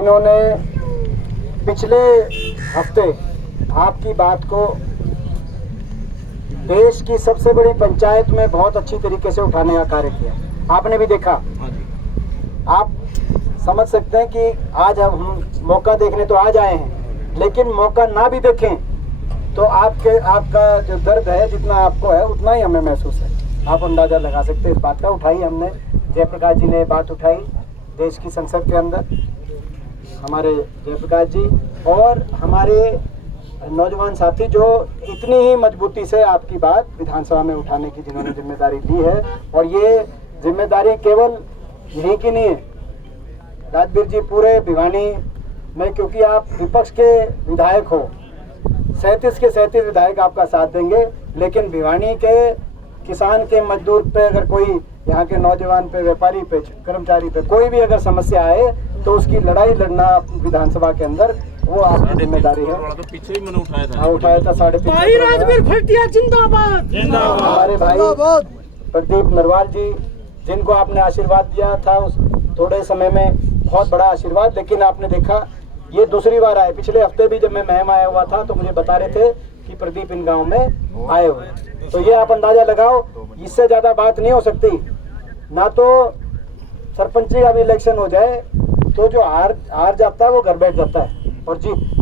जिन्होंने पिछले हफ्ते आपकी बात को देश की सबसे बड़ी पंचायत में बहुत अच्छी तरीके से उठाने का कार्य किया। आपने भी देखा। आप समझ सकते हैं कि आज हम मौका देखने तो आज आए हैं, लेकिन मौका ना भी देखें तो आपका जो दर्द है जितना आपको है उतना ही हमें महसूस है। आप अंदाज़ा लगा सकते हैं इस बात का। उठाई हमने, जयप्रकाश जी ने बात उठाई देश की संसद के अंदर, हमारे जयप्रकाश जी और हमारे नौजवान साथी जो इतनी ही मजबूती से आपकी बात विधानसभा में उठाने की जिन्होंने जिम्मेदारी ली है। और ये जिम्मेदारी केवल यहीं की नहीं है, राजवीर जी, पूरे भिवानी में, क्योंकि आप विपक्ष के विधायक हो, 37 के 37 विधायक आपका साथ देंगे, लेकिन भिवानी के किसान के मजदूर पे अगर कोई, यहाँ के नौजवान पे, व्यापारी पे, कर्मचारी पे कोई भी अगर समस्या आए तो उसकी लड़ाई लड़ना विधानसभा के अंदर वो आपकी जिम्मेदारी है। तो पीछे ही मैंने उठाया था। उठाया था 3.5 राजवीर भटिया जिंदाबाद। हमारे भाई प्रदीप नरवाल जी, जिनको आपने आशीर्वाद दिया था उस थोड़े समय में, बहुत बड़ा आशीर्वाद, लेकिन आपने देखा ये दूसरी बार आए। पिछले हफ्ते भी जब मैं महम आया हुआ था तो मुझे बता रहे थे कि प्रदीप इन गांव में आए हुए। तो ये आप अंदाजा लगाओ, इससे ज़्यादा बात नहीं हो सकती। ना तो सरपंची का भी इलेक्शन हो जाए तो जो हार जाता है वो घर बैठ जाता है, और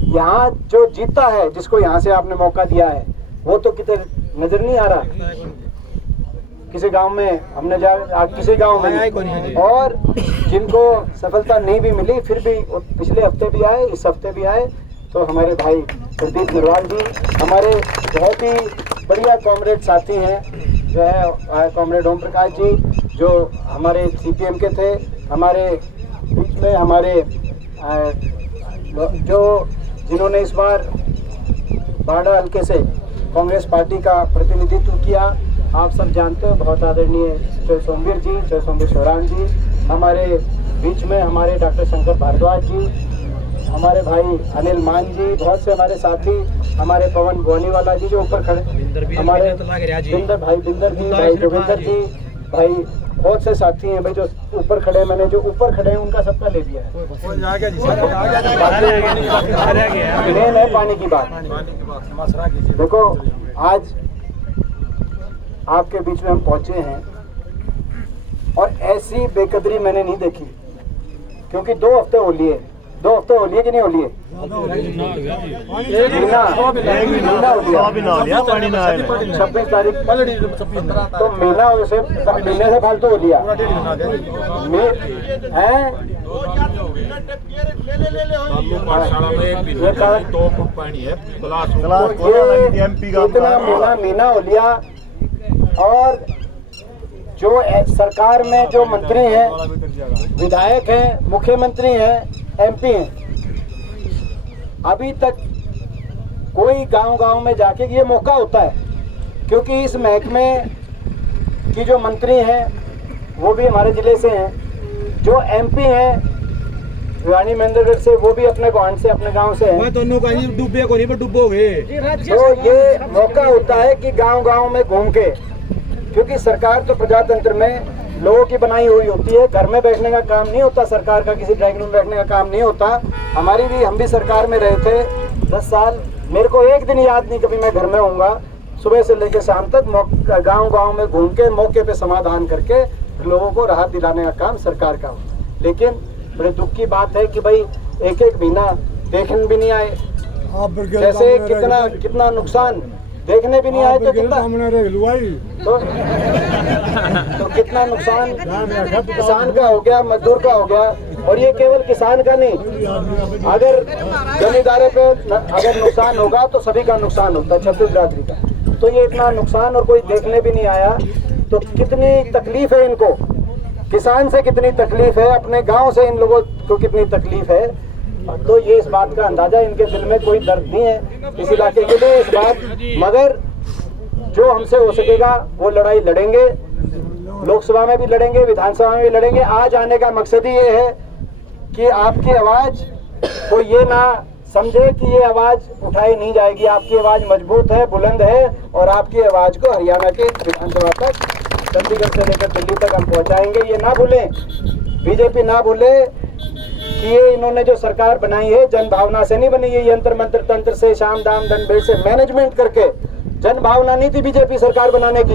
यहाँ जो जीतता है, जिसको यहाँ से आपने मौका दिया है, वो तो कितने नजर नहीं आ रहा किसी गांव में। हमने किसी गांव में, और जिनको सफलता नहीं भी मिली फिर भी पिछले हफ्ते भी आए, इस हफ्ते भी आए। तो हमारे भाई प्रदीप नरवाल जी हमारे बहुत ही बढ़िया कॉमरेड साथी हैं, जो है कॉमरेड ओम प्रकाश जी, जो हमारे CPM के थे, हमारे बीच में हमारे जो जिन्होंने इस बार बाड़ा हल्के से कांग्रेस पार्टी का प्रतिनिधित्व किया, आप सब जानते हो, बहुत आदरणीय चौधरी सोमवीर जी, चौधरी सोमवीर शिवराम जी, हमारे बीच में हमारे डॉक्टर शंकर भारद्वाज जी, हमारे भाई अनिल मान जी, बहुत से हमारे साथी, हमारे पवन बोनीवाला जी जो ऊपर खड़े, हमारे बिंदर जी, भाई जोगिंदर जी, भाई बहुत से साथी हैं भाई जो ऊपर खड़े, मैंने जो ऊपर खड़े हैं उनका सबका ले लिया है। मेन है पानी की बात। देखो आज आपके बीच में हम पहुंचे हैं और ऐसी बेकदरी मैंने नहीं देखी, क्योंकि 2 हफ्ते होली है, 2 हफ्ते होली है कि नहीं होली है? महीना 26 तारीख तो महीना वैसे महीने से फालतू हो लिया महीना हो लिया। और जो सरकार में जो मंत्री हैं, विधायक हैं, मुख्यमंत्री हैं, MP हैं, अभी तक कोई गांव-गांव में जाके, ये मौका होता है क्योंकि इस महकमे की जो मंत्री हैं वो भी हमारे जिले से हैं, जो MP हैं भिवानी महेंद्रगढ़ से, वो भी अपने गांव से, अपने गांव से हैं। दोनों का डूबे को नहीं डूबोगे। तो ये मौका होता है कि गांव-गांव में घूम के, क्योंकि सरकार तो प्रजातंत्र में लोगों की बनाई हुई होती है, घर में बैठने का काम नहीं होता सरकार का, किसी ड्राइंग रूम में बैठने का काम नहीं होता। हम भी सरकार में रहे थे 10 साल, मेरे को एक दिन याद नहीं कभी मैं घर में होऊंगा, सुबह से लेकर शाम तक गांव-गांव में घूम के मौके पे समाधान करके लोगों को राहत दिलाने का काम सरकार का होता है। लेकिन बड़े दुख की बात है कि भाई एक महीना देखने भी नहीं आए, जैसे कितना नुकसान देखने भी नहीं आए तो कितना तो कितना नुकसान किसान का हो गया, मजदूर का हो गया। और ये केवल किसान का नहीं, अगर जमींदारे पे अगर नुकसान होगा तो सभी का नुकसान होता है, 36 बिरादरी का। तो ये इतना नुकसान और कोई देखने भी नहीं आया, तो कितनी तकलीफ है इनको, किसान से कितनी तकलीफ है, अपने गाँव से इन लोगों को कितनी तकलीफ है। तो ये इस बात का अंदाजा, इनके दिल में कोई दर्द नहीं है इस इलाके के लिए, इस बात, मगर जो हमसे हो सकेगा वो लड़ाई लड़ेंगे, लोकसभा में भी लड़ेंगे, विधानसभा में भी लड़ेंगे। आज आने का मकसद ही ये है कि आपकी आवाज़ को ये ना समझे कि ये आवाज़ उठाई नहीं जाएगी। आपकी आवाज़ मजबूत है, बुलंद है, और आपकी आवाज़ को हरियाणा के विधानसभा तक, चंडीगढ़ से लेकर दिल्ली तक हम पहुँचाएंगे। ये ना भूलें, बीजेपी ना भूले कि ये इन्होंने जो सरकार बनाई है जन भावना से नहीं बनी है, यंत्र मंत्र तंत्र से, शाम दाम दंड भेद से मैनेजमेंट करके। जन भावना नहीं थी बीजेपी सरकार बनाने की।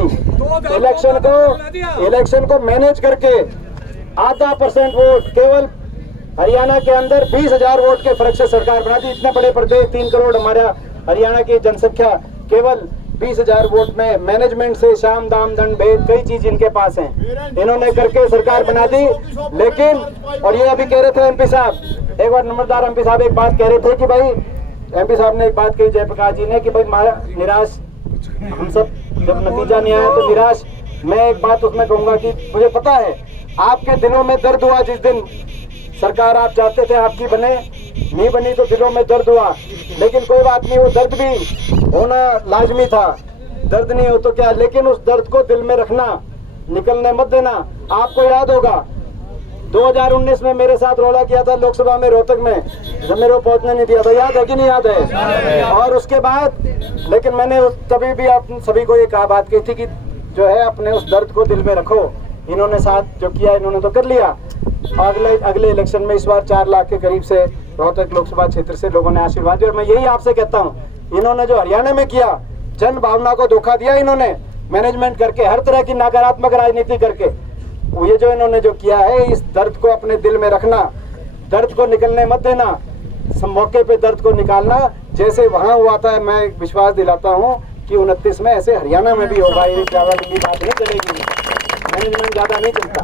इलेक्शन को मैनेज करके आधा % वोट केवल हरियाणा के अंदर 20,000 वोट के फर्क से सरकार बना दी। इतने बड़े प्रदेश 3 करोड़ हमारा हरियाणा की जनसंख्या, केवल 20,000 वोट में मैनेजमेंट से, शाम दाम दंड भेद कई चीज इनके पास हैं, इन्होंने करके सरकार बना दी। लेकिन और ये अभी कह रहे थे एमपी साहब, एक बार नंबरदार एमपी साहब एक बात कह रहे थे कि भाई, एमपी साहब ने एक बात कही जयप्रकाश जी ने कि भाई निराश हम सब, जब नतीजा नहीं आया तो निराश। मैं एक बात उसमें कहूंगा कि मुझे पता है आपके दिलों में दर्द हुआ जिस दिन सरकार आप चाहते थे आपकी बने, नहीं बनी तो दिलों में दर्द हुआ। लेकिन कोई बात नहीं, वो दर्द भी होना लाजमी था, दर्द नहीं हो तो क्या, लेकिन उस दर्द को दिल में रखना, निकलने मत देना। आपको याद होगा 2019 में मेरे साथ रौला किया था लोकसभा में रोहतक में, जब मेरे को पहुंचने नहीं दिया था, याद है कि नहीं याद है? और उसके बाद लेकिन मैंने तभी भी आप सभी को ये कहा, बात कही थी कि जो है अपने उस दर्द को दिल में रखो। इन्होंने साथ जो किया इन्होंने तो कर लिया। अगले इलेक्शन में इस बार 4 लाख के करीब से रोहतक लोकसभा क्षेत्र से लोगों ने आशीर्वाद दिया। और मैं यही आपसे कहता हूँ, इन्होंने जो हरियाणा में किया, जन भावना को धोखा दिया इन्होंने, मैनेजमेंट करके, हर तरह की नकारात्मक राजनीति करके। ये जो इन्होंने जो किया है, इस दर्द को अपने दिल में रखना, दर्द को निकलने मत देना, मौके पे दर्द को निकालना। जैसे वहाँ हुआ था, मैं विश्वास दिलाता हूँ कि 29 में ऐसे हरियाणा में भी होगा। ये ट्रैवलिंग की बात नहीं चलेगी, मैनेजमेंट ज़्यादा नहीं चलता।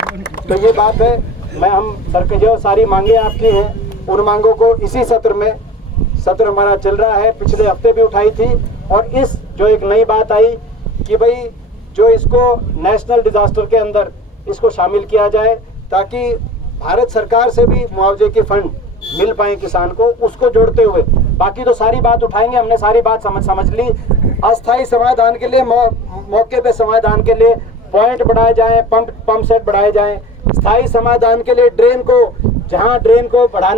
तो ये बात है, मैं हम सर के जो सारी मांगे आपकी हैं, उन मांगों को इसी सत्र हमारा चल रहा है, पिछले हफ्ते भी उठाई थी। और इस जो एक नई बात आई कि भाई जो इसको नेशनल डिजास्टर के अंदर इसको शामिल किया जाए, ताकि भारत सरकार से भी मुआवजे के फंड मिल पाए किसान को, उसको जोड़ते हुए। बाकी तो सारी बात उठाएंगे, हमने सारी बात समझ ली। अस्थायी समाधान के लिए, मौके पे समाधान के लिए पॉइंट बढ़ाए जाएं, पंप सेट बढ़ाए जाएं। स्थायी समाधान के लिए ड्रेन को, जहां ड्रेन को बढ़ाने